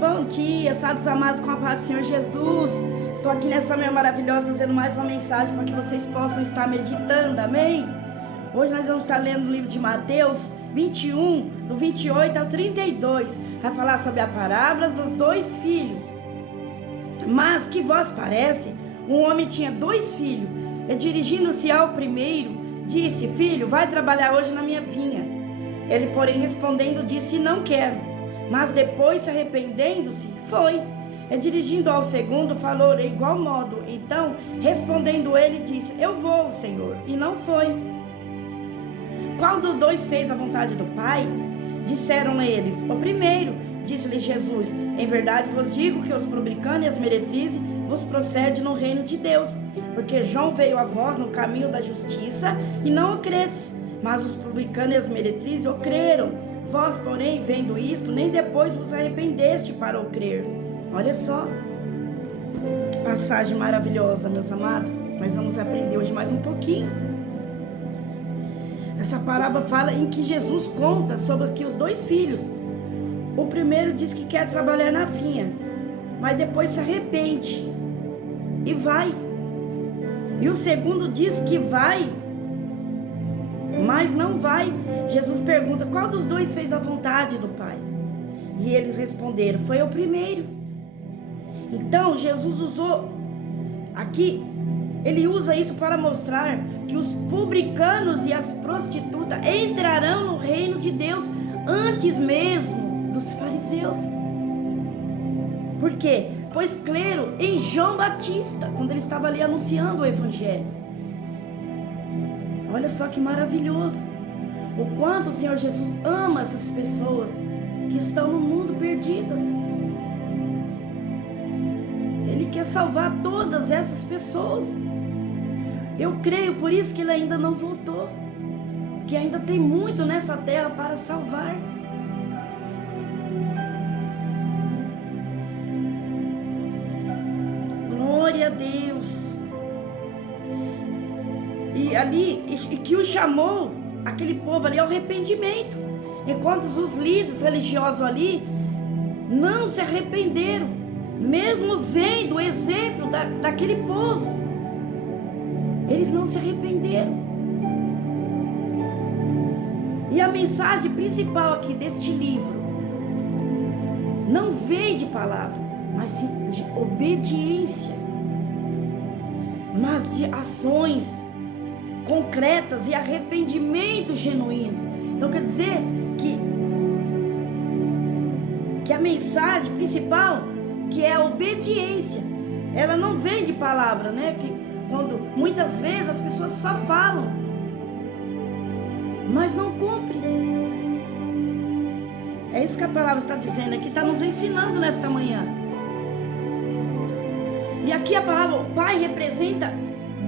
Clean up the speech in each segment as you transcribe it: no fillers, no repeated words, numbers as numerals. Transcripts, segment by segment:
Bom dia, sábios amados, com a paz do Senhor Jesus. Estou aqui nessa manhã maravilhosa, trazendo mais uma mensagem para que vocês possam estar meditando, amém? Hoje nós vamos estar lendo o livro de Mateus 21, do 28 ao 32. Vai falar sobre a parábola dos dois filhos. Mas que vos parece? Um homem tinha 2 filhos, e dirigindo-se ao primeiro, disse: Filho, vai trabalhar hoje na minha vinha. Ele, porém, respondendo, disse: Não quero. Mas depois, se arrependendo-se, foi. E dirigindo ao segundo, falou de igual modo. Então, respondendo ele, disse: Eu vou, Senhor. E não foi. Qual dos 2 fez a vontade do Pai? Disseram eles: O primeiro. Disse-lhe Jesus: Em verdade vos digo que os publicanos e as meretrizes vos procedem no reino de Deus. Porque João veio a vós no caminho da justiça, e não o credes. Mas os publicanos e as meretrizes o creram. Vós, porém, vendo isto, nem depois vos arrependeste para o crer. Olha só, que passagem maravilhosa, meus amados. Nós vamos aprender hoje mais um pouquinho. Essa parábola fala em que Jesus conta sobre aqui os 2 filhos. O primeiro diz que quer trabalhar na vinha, mas depois se arrepende e vai. E o segundo diz que vai, mas não vai. Jesus pergunta: qual dos 2 fez a vontade do Pai? E eles responderam: foi o primeiro. Então Jesus usou aqui, ele usa isso para mostrar que os publicanos e as prostitutas entrarão no reino de Deus antes mesmo dos fariseus. Por quê? Pois creram em João Batista quando ele estava ali anunciando o evangelho. Olha só que maravilhoso, o quanto o Senhor Jesus ama essas pessoas que estão no mundo perdidas. Ele quer salvar todas essas pessoas. Eu creio, por isso que ele ainda não voltou, que ainda tem muito nessa terra para salvar. Glória a Deus. E ali, e que o chamou, aquele povo ali, ao arrependimento. Enquanto os líderes religiosos ali não se arrependeram, mesmo vendo o exemplo daquele povo, eles não se arrependeram. E a mensagem principal aqui deste livro não vem de palavra, mas sim de obediência, mas de ações concretas e arrependimentos genuínos. Então quer dizer que a mensagem principal, que é a obediência, ela não vem de palavra, né? Que quando muitas vezes as pessoas só falam, mas não cumprem. É isso que a palavra está dizendo aqui, está nos ensinando nesta manhã. E aqui a palavra, o Pai representa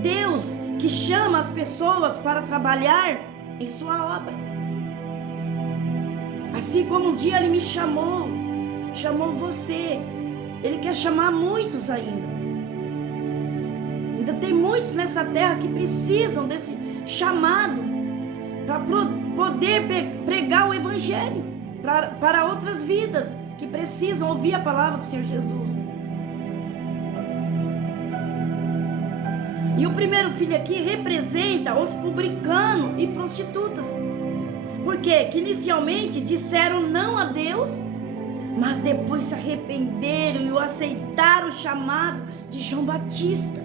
Deus, que chama as pessoas para trabalhar em sua obra. Assim como um dia Ele me chamou você, Ele quer chamar muitos ainda. Ainda tem muitos nessa terra que precisam desse chamado para poder pregar o Evangelho para outras vidas que precisam ouvir a palavra do Senhor Jesus. E o primeiro filho aqui representa os publicanos e prostitutas. Por quê? Que inicialmente disseram não a Deus, mas depois se arrependeram e o aceitaram o chamado de João Batista.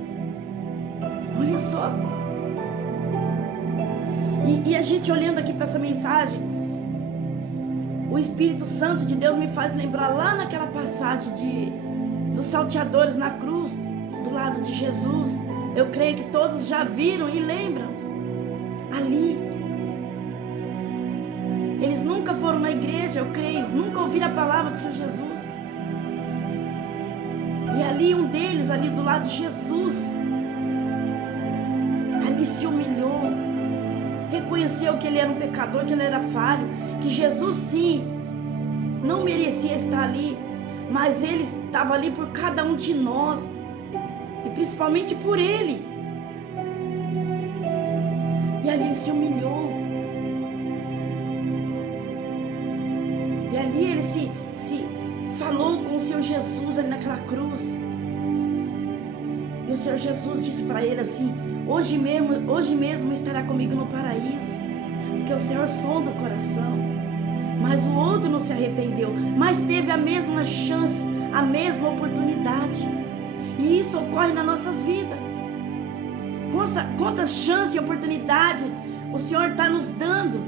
Olha só. E a gente olhando aqui para essa mensagem, o Espírito Santo de Deus me faz lembrar lá naquela passagem dos salteadores na cruz, do lado de Jesus. Eu creio que todos já viram e lembram. Ali, eles nunca foram na igreja, eu creio, nunca ouviram a palavra do Senhor Jesus. E ali um deles, ali do lado de Jesus, ali se humilhou, reconheceu que ele era um pecador, que ele era falho, que Jesus sim, não merecia estar ali, mas ele estava ali por cada um de nós. E principalmente por ele. E ali ele se humilhou. E ali ele se falou com o Senhor Jesus ali naquela cruz. E o Senhor Jesus disse para ele assim: hoje mesmo estará comigo no paraíso. Porque o Senhor sonda o coração. Mas o outro não se arrependeu, mas teve a mesma chance, a mesma oportunidade. E isso ocorre nas nossas vidas. Quantas chances e oportunidade o Senhor está nos dando.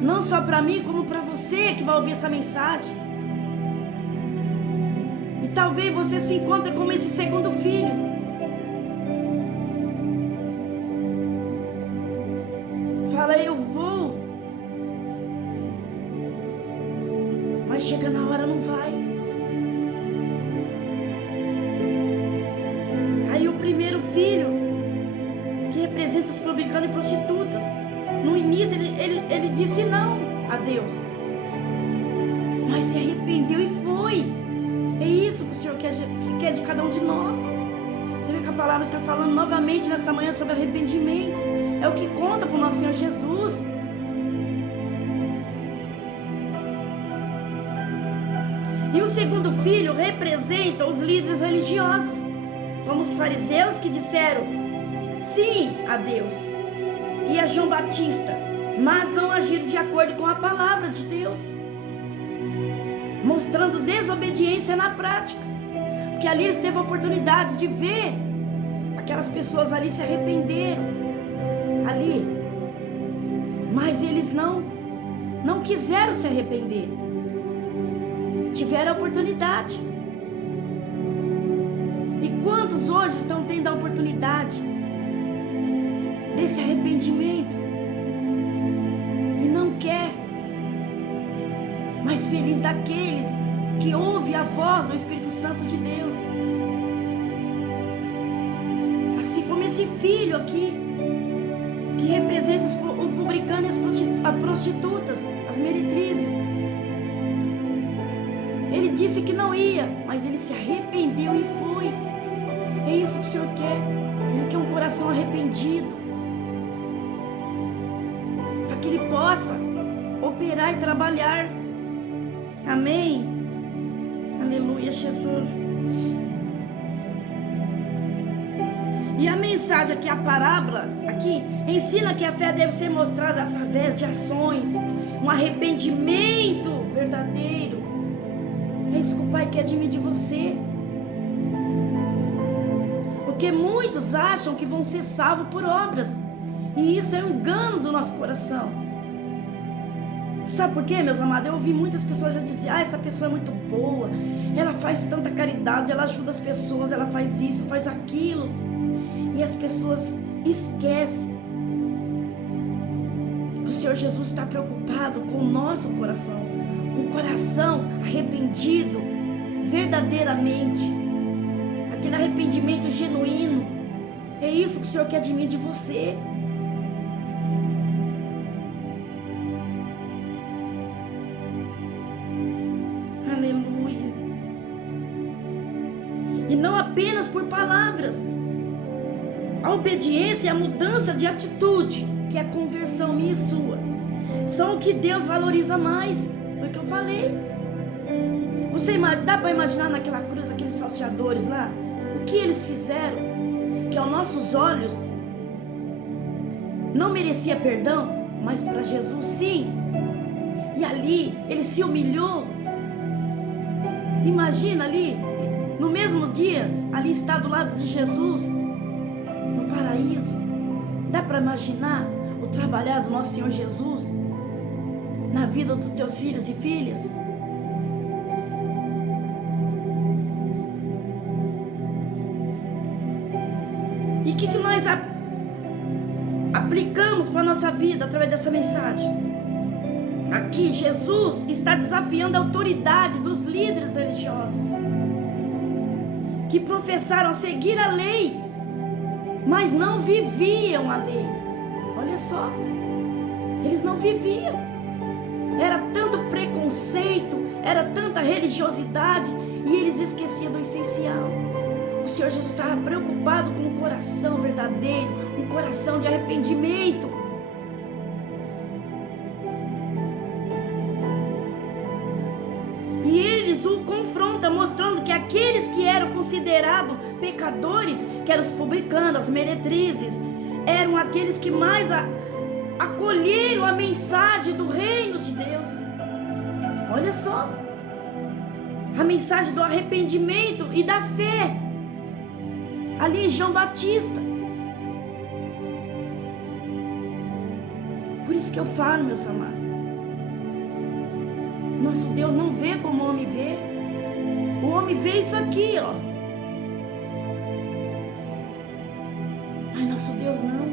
Não só para mim, como para você que vai ouvir essa mensagem. E talvez você se encontre como esse segundo filho. Fala, eu vou. Mas chega na hora, não vai. Aí o primeiro filho, que representa os publicanos e prostitutas, no início ele disse não a Deus, mas se arrependeu e foi. É isso que o Senhor quer de cada um de nós. Você vê que a palavra está falando novamente nessa manhã sobre arrependimento. É o que conta para o nosso Senhor Jesus. E o segundo filho representa os líderes religiosos, como os fariseus que disseram sim a Deus e a João Batista, mas não agiram de acordo com a palavra de Deus, mostrando desobediência na prática. Porque ali eles teve a oportunidade de ver aquelas pessoas ali se arrependeram ali, mas eles não quiseram se arrepender. Tiveram a oportunidade. E quantos hoje estão tendo a oportunidade desse arrependimento e não quer? Mas feliz daqueles que ouvem a voz do Espírito Santo de Deus. Assim como esse filho aqui, que representa o publicano e as prostitutas, as meretrizes. Ele disse que não ia, mas ele se arrependeu e foi. É isso que o Senhor quer. Ele quer um coração arrependido, para que Ele possa operar e trabalhar. Amém? Aleluia, Jesus. E a mensagem aqui, a parábola aqui, ensina que a fé deve ser mostrada através de ações, um arrependimento verdadeiro. É isso que o Pai quer de mim, de você. Porque muitos acham que vão ser salvos por obras. E isso é um engano do nosso coração. Sabe por quê, meus amados? Eu ouvi muitas pessoas já dizer: essa pessoa é muito boa, ela faz tanta caridade, ela ajuda as pessoas, ela faz isso, faz aquilo. E as pessoas esquecem que o Senhor Jesus está preocupado com o nosso coração. Um coração arrependido verdadeiramente, aquele arrependimento genuíno. É isso que o Senhor quer de mim, de você. Aleluia. E não apenas por palavras. A obediência e a mudança de atitude, que é a conversão minha e sua, são o que Deus valoriza mais. Foi o que eu falei. Você dá para imaginar naquela cruz, aqueles salteadores lá, o que eles fizeram, que aos nossos olhos não merecia perdão, mas para Jesus sim. E ali ele se humilhou. Imagina ali, no mesmo dia, ali está do lado de Jesus, no paraíso. Dá para imaginar o trabalhar do nosso Senhor Jesus na vida dos teus filhos e filhas? E o que nós aplicamos para a nossa vida através dessa mensagem? Aqui Jesus está desafiando a autoridade dos líderes religiosos que professaram seguir a lei, mas não viviam a lei. Olha só, eles não viviam. Era tanto preconceito, era tanta religiosidade, e eles esqueciam do essencial. O Senhor Jesus estava preocupado com um coração verdadeiro, um coração de arrependimento. E eles eles o confrontam, mostrando que aqueles que eram considerados pecadores, que eram os publicanos, as meretrizes, eram aqueles que mais acolheram a mensagem do reino de Deus. Olha só, a mensagem do arrependimento e da fé, ali em João Batista. Por isso que eu falo, meus amados, nosso Deus não vê como o homem vê. O homem vê isso aqui, ó. Mas nosso Deus não.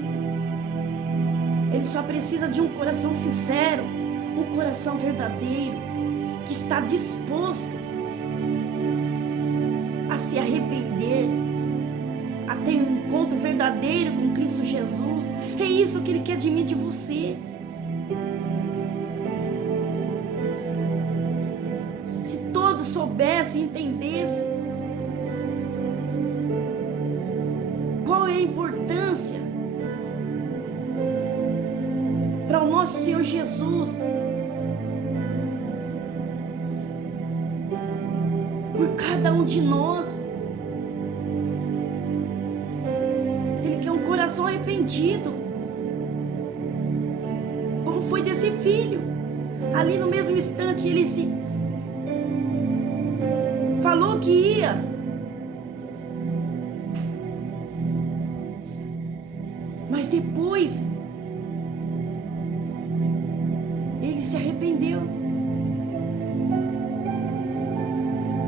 Ele só precisa de um coração sincero, um coração verdadeiro, que está disposto a se arrepender, a ter um encontro verdadeiro com Cristo Jesus. É isso que Ele quer de mim e de você. Se todos soubessem e entendessem qual é a importância para o nosso Senhor Jesus, por cada um de nós. Ele quer um coração arrependido, como foi desse filho. Ali no mesmo instante ele se falou que ia, mas depois ele se arrependeu.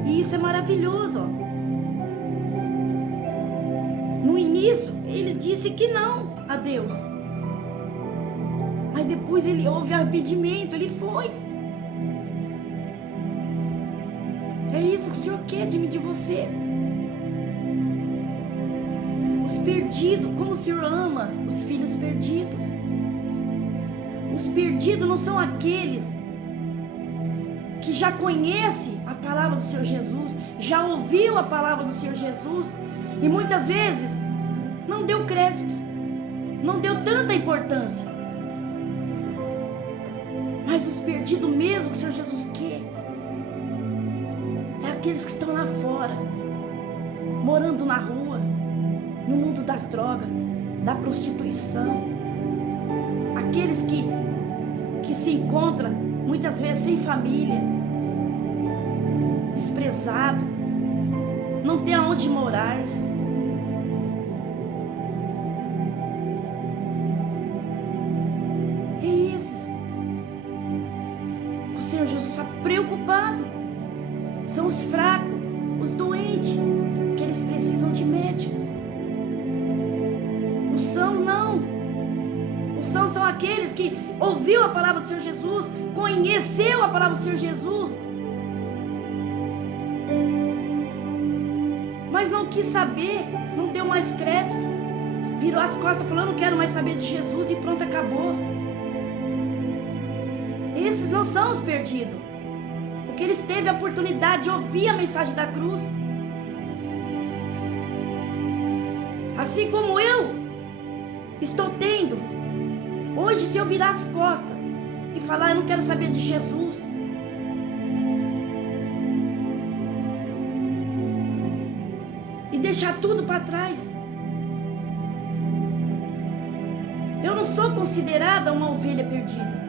E isso é maravilhoso, ó. No início ele disse que não a Deus, mas depois ele houve arrependimento, ele foi. É isso que o Senhor quer de mim, de você. Os perdidos, como o Senhor ama os filhos perdidos. Os perdidos não são aqueles que já conhecem a palavra do Senhor Jesus, já ouviu a palavra do Senhor Jesus e muitas vezes não deu crédito, não deu tanta importância. Mas os perdidos mesmo que o Senhor Jesus quer é aqueles que estão lá fora, morando na rua, no mundo das drogas, da prostituição, aqueles que se encontram muitas vezes sem família, desprezado, não tem aonde morar. É esses que o Senhor Jesus está preocupado. São os fracos, os doentes, que eles precisam de médico. Os sãos não. Os sãos são aqueles que ouviu a palavra do Senhor Jesus, conheceu a palavra do Senhor Jesus, mas não quis saber, não deu mais crédito, virou as costas, falou: não quero mais saber de Jesus, e pronto, acabou. Esses não são os perdidos, porque eles teve a oportunidade de ouvir a mensagem da cruz. Assim como eu estou tendo. Hoje, se eu virar as costas e falar: eu não quero saber de Jesus, e deixar tudo para trás, eu não sou considerada uma ovelha perdida.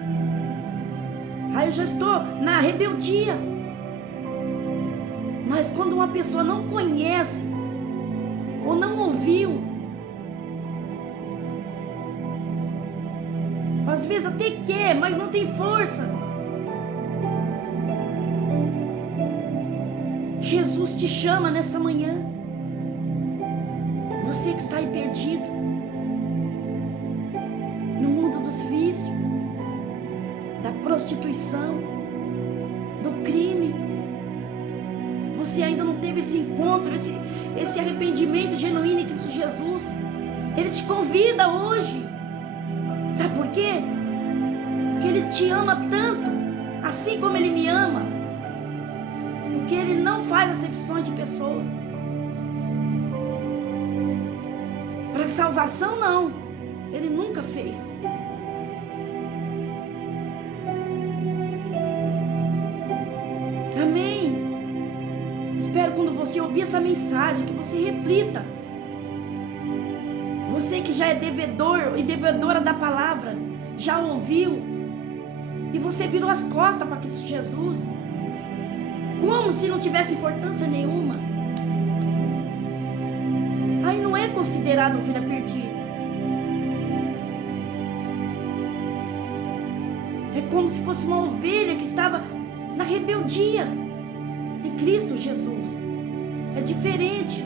Aí eu já estou na rebeldia. Mas quando uma pessoa não conhece ou não ouviu, às vezes até quer, mas não tem força, Jesus te chama nessa manhã. Você que está aí perdido no mundo dos vícios, da prostituição, do crime, você ainda não teve esse encontro, esse arrependimento genuíno em Cristo Jesus. Ele te convida hoje. Sabe por quê? Porque Ele te ama tanto, assim como Ele me ama. Porque Ele não faz acepções de pessoas. Para salvação, não. Ele nunca fez. Amém. Espero quando você ouvir essa mensagem que você reflita. Você que já é devedor e devedora da palavra, já ouviu e você virou as costas para Cristo Jesus, como se não tivesse importância nenhuma. Aí não é considerado ovelha perdida. É como se fosse uma ovelha que estava na rebeldia em Cristo Jesus. É diferente.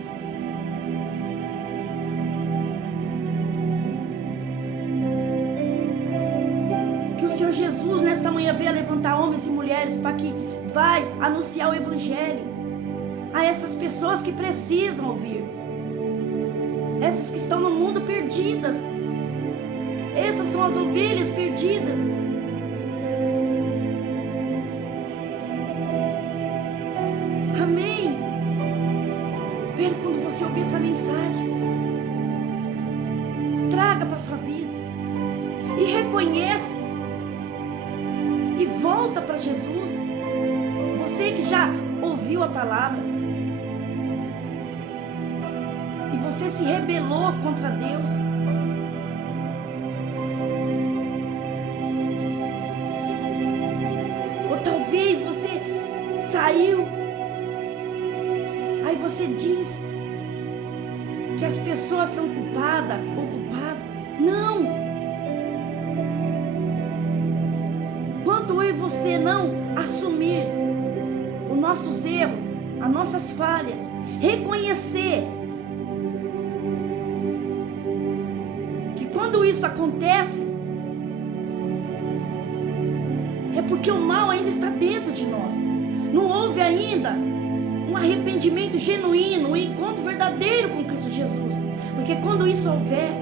Que o Senhor Jesus nesta manhã veio levantar homens e mulheres para que vai anunciar o Evangelho a essas pessoas que precisam ouvir. Essas que estão no mundo perdidas. Essas são as ovelhas perdidas. Amém. Espero quando você ouvir essa mensagem, traga para a sua vida e reconheça e volta para Jesus. Você que já ouviu a palavra e você se rebelou contra Deus, ou talvez você saiu, aí você diz que as pessoas são culpadas ou culpado. Não! Quanto eu e você não assumir os nossos erros, as nossas falhas, reconhecer que quando isso acontece é porque o mal ainda está dentro de nós. Não houve ainda um arrependimento genuíno, um encontro verdadeiro com Cristo Jesus. Porque quando isso houver,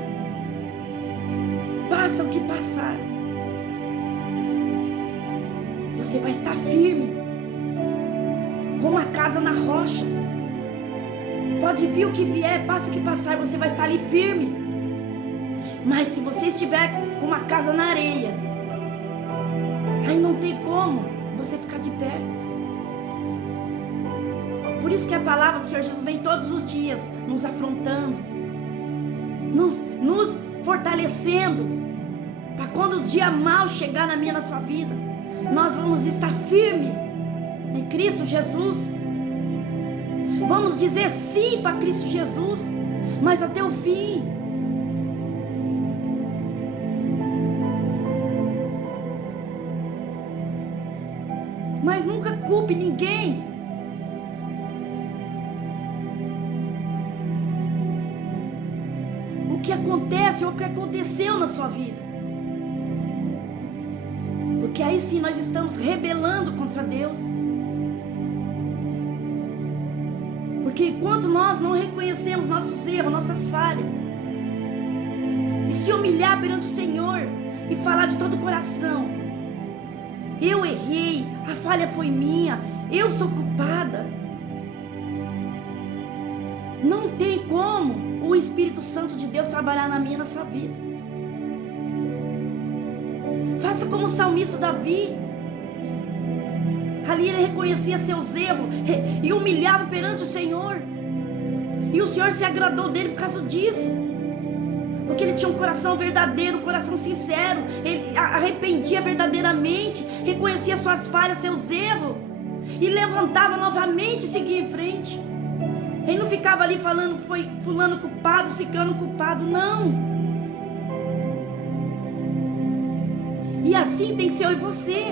passa o que passar, você vai estar firme, como a casa na rocha. Pode vir o que vier, passa o que passar, você vai estar ali firme. Mas se você estiver com uma casa na areia, aí não tem como você ficar de pé. Por isso que a palavra do Senhor Jesus vem todos os dias, nos afrontando, nos fortalecendo, para quando o dia mau chegar na minha e na sua vida, nós vamos estar firmes em Cristo Jesus. Vamos dizer sim para Cristo Jesus, mas até o fim. Mas nunca culpe ninguém. O que acontece ou o que aconteceu na sua vida. Porque aí sim nós estamos rebelando contra Deus. Porque enquanto nós não reconhecemos nossos erros, nossas falhas, e se humilhar perante o Senhor e falar de todo o coração: eu errei, a falha foi minha, eu sou culpada, não tem como o Espírito Santo de Deus trabalhar na minha e na sua vida. Faça como o salmista Davi. Ali ele reconhecia seus erros e humilhava perante o Senhor. E o Senhor se agradou dele por causa disso. Porque ele tinha um coração verdadeiro, um coração sincero. Ele arrependia verdadeiramente, reconhecia suas falhas, seus erros, e levantava novamente e seguia em frente. Ele não ficava ali falando, foi fulano culpado, ciclano culpado, não. E assim tem que ser eu e você.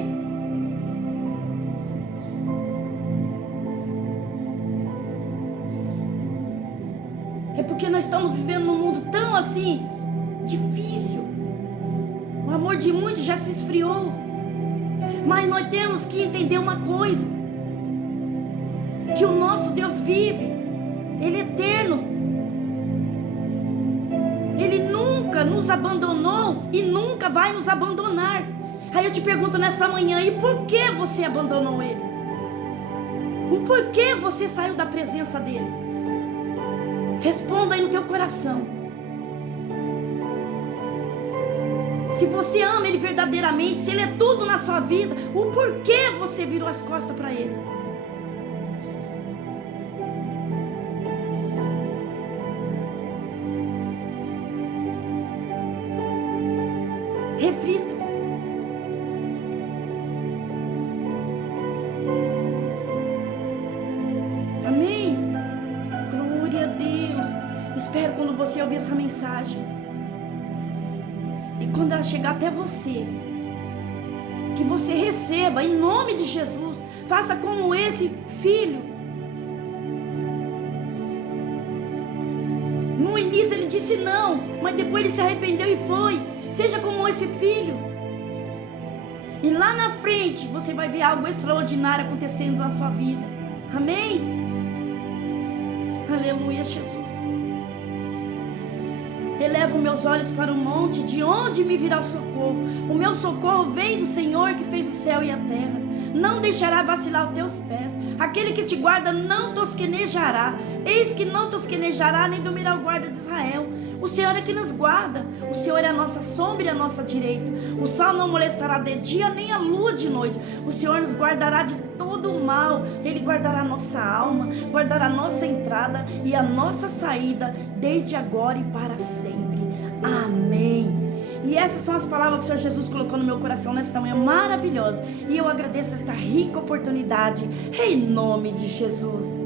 É porque nós estamos vivendo num mundo tão assim, difícil. O amor de muitos já se esfriou. Mas nós temos que entender uma coisa: que o nosso Deus vive. Ele é eterno. Ele nunca nos abandonou e nunca vai nos abandonar. Aí eu te pergunto nessa manhã: e por que você abandonou Ele? O porquê você saiu da presença dEle? Responda aí no teu coração. Se você ama Ele verdadeiramente, se Ele é tudo na sua vida, o porquê você virou as costas para Ele? Reflita. Amém? Glória a Deus. Espero quando você ouvir essa mensagem, e quando ela chegar até você, que você receba em nome de Jesus. Faça como esse filho. No início ele disse não, mas depois ele se arrependeu e foi. Seja como esse filho. E lá na frente você vai ver algo extraordinário acontecendo na sua vida. Amém? Aleluia, Jesus. Elevo meus olhos para o monte, de onde me virá o socorro? O meu socorro vem do Senhor que fez o céu e a terra. Não deixará vacilar os teus pés. Aquele que te guarda não tosquenejará. Eis que não tosquenejará, nem dormirá o guarda de Israel. O Senhor é que nos guarda. O Senhor é a nossa sombra e a nossa direita. O sol não molestará de dia, nem a lua de noite. O Senhor nos guardará de todo o mal. Ele guardará a nossa alma, guardará a nossa entrada e a nossa saída, desde agora e para sempre. Amém. E essas são as palavras que o Senhor Jesus colocou no meu coração nesta manhã maravilhosa. E eu agradeço esta rica oportunidade, em nome de Jesus.